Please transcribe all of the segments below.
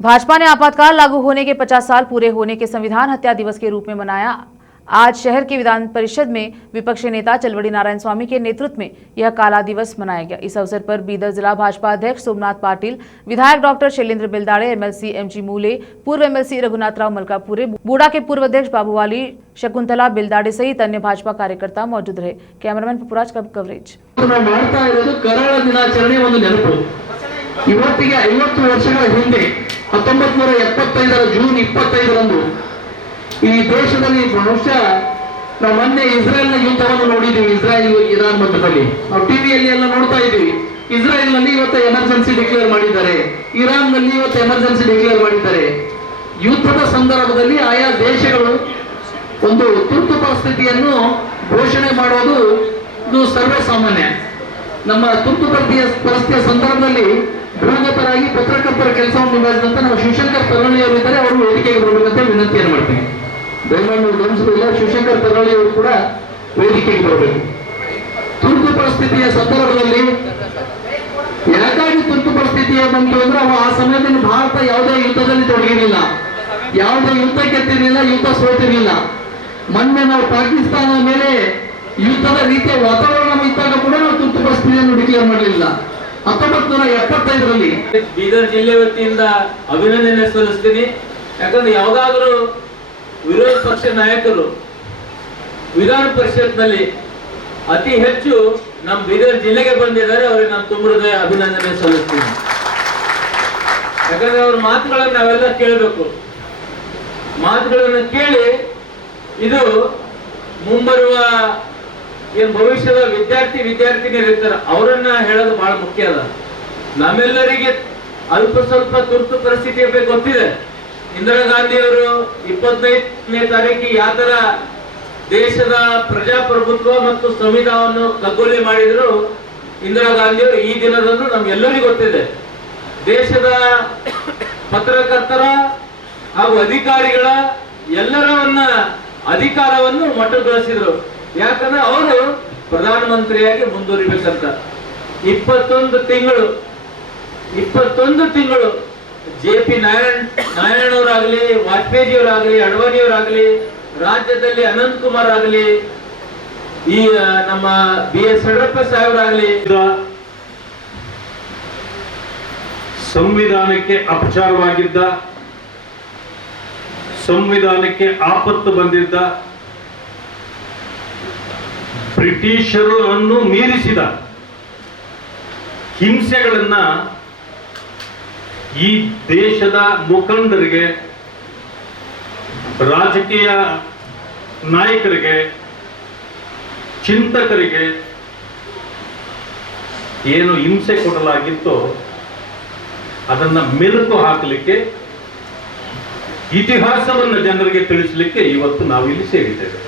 भाजपा ने आपातकाल लागू होने के 50 साल पूरे होने के संविधान हत्या दिवस के रूप में मनाया। आज शहर के विधान परिषद में विपक्षी नेता चलवड़ी नारायण स्वामी के नेतृत्व में यह काला दिवस मनाया गया। इस अवसर पर बीदर जिला भाजपा अध्यक्ष सोमनाथ पाटिल, विधायक डॉक्टर शैलेंद्र बिलदाड़े, एमएलसी एमजी मूले, पूर्व एमएलसी रघुनाथ राव मलकापुरे, बूढ़ा के पूर्व अध्यक्ष बाबूवाली, शकुंतला बिलदाड़े सहित अन्य भाजपा कार्यकर्ता मौजूद रहे। कैमरामैन पपुराज का कवरेज। ಇವತ್ತಿಗೆ 50 ವರ್ಷಗಳ ಹಿಂದೆ 1975 ಜೂನ್ 25ರಂದು ಈ ದೇಶದಲ್ಲಿ ಬಹುಶಃ ನಾವು ಮೊನ್ನೆ ಇಸ್ರೇಲ್ನ ಯುದ್ಧವನ್ನು ನೋಡಿದ್ದೀವಿ. ಇಸ್ರಾಯೇಲ್ ಇರಾನ್ ಮಧ್ಯದಲ್ಲಿ ನಾವು ಟಿವಿಯಲ್ಲಿ ಎಲ್ಲ ನೋಡ್ತಾ ಇದ್ದೀವಿ. ಇಸ್ರಾಯೇಲ್ ನಲ್ಲಿ ಇವತ್ತು ಎಮರ್ಜೆನ್ಸಿ ಡಿಕ್ಲೇರ್ ಮಾಡಿದ್ದಾರೆ, ಇರಾನ್ ನಲ್ಲಿ ಇವತ್ತು ಎಮರ್ಜೆನ್ಸಿ ಡಿಕ್ಲೇರ್ ಮಾಡಿದ್ದಾರೆ. ಯುದ್ಧದ ಸಂದರ್ಭದಲ್ಲಿ ಆಯಾ ದೇಶಗಳು ಒಂದು ತುರ್ತು ಪರಿಸ್ಥಿತಿಯನ್ನು ಘೋಷಣೆ ಮಾಡೋದು ಇದು ಸರ್ವೇ ಸಾಮಾನ್ಯ. ನಮ್ಮ ತುರ್ತು ಪರಿಸ್ಥಿತಿಯ ಸಂದರ್ಭದಲ್ಲಿ ಭೂಗತರಾಗಿ ಪತ್ರಕರ್ತರ ಕೆಲಸವನ್ನು ನಿಭಾಯಿಸಿದಂತ ನಾವು ಶಿವಶಂಕರ್ ತರಳಿ ಅವರು ಇದ್ದಾರೆ, ಅವರು ವೇದಿಕೆಗೆ ಬರಬೇಕಂತ ವಿನಂತಿಯನ್ನು ಮಾಡ್ತೀನಿ. ದಯಮಾಡಿ ನೀವು ಗಮನಿಸಲಿಲ್ಲ, ಶಿವಶಂಕರ್ ತರಳಿ ಅವರು ಕೂಡ ವೇದಿಕೆಗೆ ಬರಬೇಕು. ತುರ್ತು ಪರಿಸ್ಥಿತಿಯ ಸಂದರ್ಭದಲ್ಲಿ ಯಾಕಾಗಿ ತುರ್ತು ಪರಿಸ್ಥಿತಿಯ ಬಂತು ಅಂದ್ರೆ ಆ ಸಮಯದಲ್ಲಿ ಭಾರತ ಯಾವುದೇ ಯುದ್ಧದಲ್ಲಿ ತೊಡಗಿರಲಿಲ್ಲ, ಯಾವುದೇ ಯುದ್ಧ ಗೆದ್ದಿರಲಿಲ್ಲ, ಯುದ್ಧ ಸೋತಿರಲಿಲ್ಲ. ಮೊನ್ನೆ ನಾವು ಪಾಕಿಸ್ತಾನದ ಮೇಲೆ ಯುದ್ಧದ ರೀತಿಯ ವಾತಾವರಣ ಇದ್ದಾಗ ಕೂಡ ನಾವು ತುರ್ತು ಪರಿಸ್ಥಿತಿಯನ್ನು ಡಿಕ್ಲೇರ್ ಮಾಡಲಿಲ್ಲ. 1975ರಲ್ಲಿ ಬೀದರ್ ಜಿಲ್ಲೆ ವತಿಯಿಂದ ಅಭಿನಂದನೆ ಸಲ್ಲಿಸ್ತೀನಿ. ಯಾಕಂದ್ರೆ ಯಾವುದಾದರೂ ವಿರೋಧ ಪಕ್ಷ ನಾಯಕರು ವಿಧಾನ ಪರಿಷತ್ನಲ್ಲಿ ಅತಿ ಹೆಚ್ಚು ನಮ್ಮ ಬೀದರ್ ಜಿಲ್ಲೆಗೆ ಬಂದಿದ್ದಾರೆ, ಅವರಿಗೆ ನಾನು ತುಂಬ ಹೃದಯ ಅಭಿನಂದನೆ ಸಲ್ಲಿಸ್ತೀನಿ. ಯಾಕಂದ್ರೆ ಅವ್ರ ಮಾತುಗಳನ್ನು ನಾವೆಲ್ಲ ಕೇಳಬೇಕು. ಮಾತುಗಳನ್ನು ಕೇಳಿ ಇದು ಮುಂಬರುವ ಏನ್ ಭವಿಷ್ಯದ ವಿದ್ಯಾರ್ಥಿನಿಯರು ಇರ್ತಾರೆ ಅವರನ್ನ ಹೇಳೋದು ಬಹಳ ಮುಖ್ಯ ಅದ. ನಮ್ಮೆಲ್ಲರಿಗೆ ಅಲ್ಪ ಸ್ವಲ್ಪ ತುರ್ತು ಪರಿಸ್ಥಿತಿಯ ಬಗ್ಗೆ ಗೊತ್ತಿದೆ. ಇಂದಿರಾ ಗಾಂಧಿ ಅವರು 25ನೇ ತಾರೀಕಿಗೆ ಯಾವ ತರ ದೇಶದ ಪ್ರಜಾಪ್ರಭುತ್ವ ಮತ್ತು ಸಂವಿಧಾನವನ್ನು ಕಗ್ಗೊಲೆ ಮಾಡಿದ್ರು ಇಂದಿರಾ ಗಾಂಧಿ ಅವರು ಈ ದಿನದಂದು ನಮ್ಗೆಲ್ಲರಿಗೂ ಗೊತ್ತಿದೆ. ದೇಶದ ಪತ್ರಕರ್ತರ ಹಾಗೂ ಅಧಿಕಾರಿಗಳ ಎಲ್ಲರವನ್ನ ಅಧಿಕಾರವನ್ನು ಮೊಟಕುಗೊಳಿಸಿದ್ರು. ಯಾಕಂದ್ರೆ ಅವರು ಪ್ರಧಾನಮಂತ್ರಿಯಾಗಿ ಮುಂದುವರಿಬೇಕಂತ 21 ತಿಂಗಳು JP ನಾರಾಯಣವರಾಗ್ಲಿ, ವಾಜಪೇಯಿಯವರಾಗ್ಲಿ, ಅಡ್ವಾಣಿಯವರಾಗ್ಲಿ, ರಾಜ್ಯದಲ್ಲಿ ಅನಂತ್ ಕುಮಾರ್ ಆಗಲಿ, ಈ ನಮ್ಮ BS ಯಡಿಯೂರಪ್ಪ ಸಾಹೇಬರಾಗ್ಲಿ ಸಂವಿಧಾನಕ್ಕೆ ಅಪಚಾರವಾಗಿದ್ದ, ಸಂವಿಧಾನಕ್ಕೆ ಆಪತ್ತು ಬಂದಿದ್ದ, ಬ್ರಿಟಿಷರನ್ನು ಮೀರಿಸಿದ ಹಿಂಸೆಗಳನ್ನ ಈ ದೇಶದ ಮುಖಂಡರಿಗೆ, ರಾಜಕೀಯ ನಾಯಕರಿಗೆ, ಚಿಂತಕರಿಗೆ ಏನು ಹಿಂಸೆ ಕೊಡಲಾಗಿತ್ತೋ ಅದನ್ನ ಮೆಲುಕು ಹಾಕಲಿಕ್ಕೆ, ಇತಿಹಾಸವನ್ನು ಜನರಿಗೆ ತಿಳಿಸಲಿಕ್ಕೆ ಇವತ್ತು ನಾವಿಲ್ಲಿ ಸೇರಿದ್ದೇವೆ.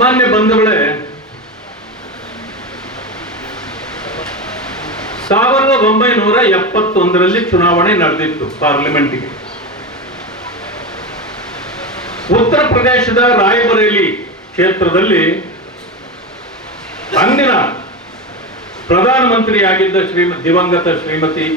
ಮಾನ್ಯ ಬಂಧುಗಳೇ, 1971ರಲ್ಲಿ ಚುನಾವಣೆ ನಡೆದಿತ್ತು ಪಾರ್ಲಿಮೆಂಟ್ಗೆ. ಉತ್ತರ ಪ್ರದೇಶದ ರಾಯಬರೇಲಿ ಕ್ಷೇತ್ರದಲ್ಲಿ ಅಂದಿನ ಪ್ರಧಾನಮಂತ್ರಿಯಾಗಿದ್ದ ದಿವಂಗತ ಶ್ರೀಮತಿ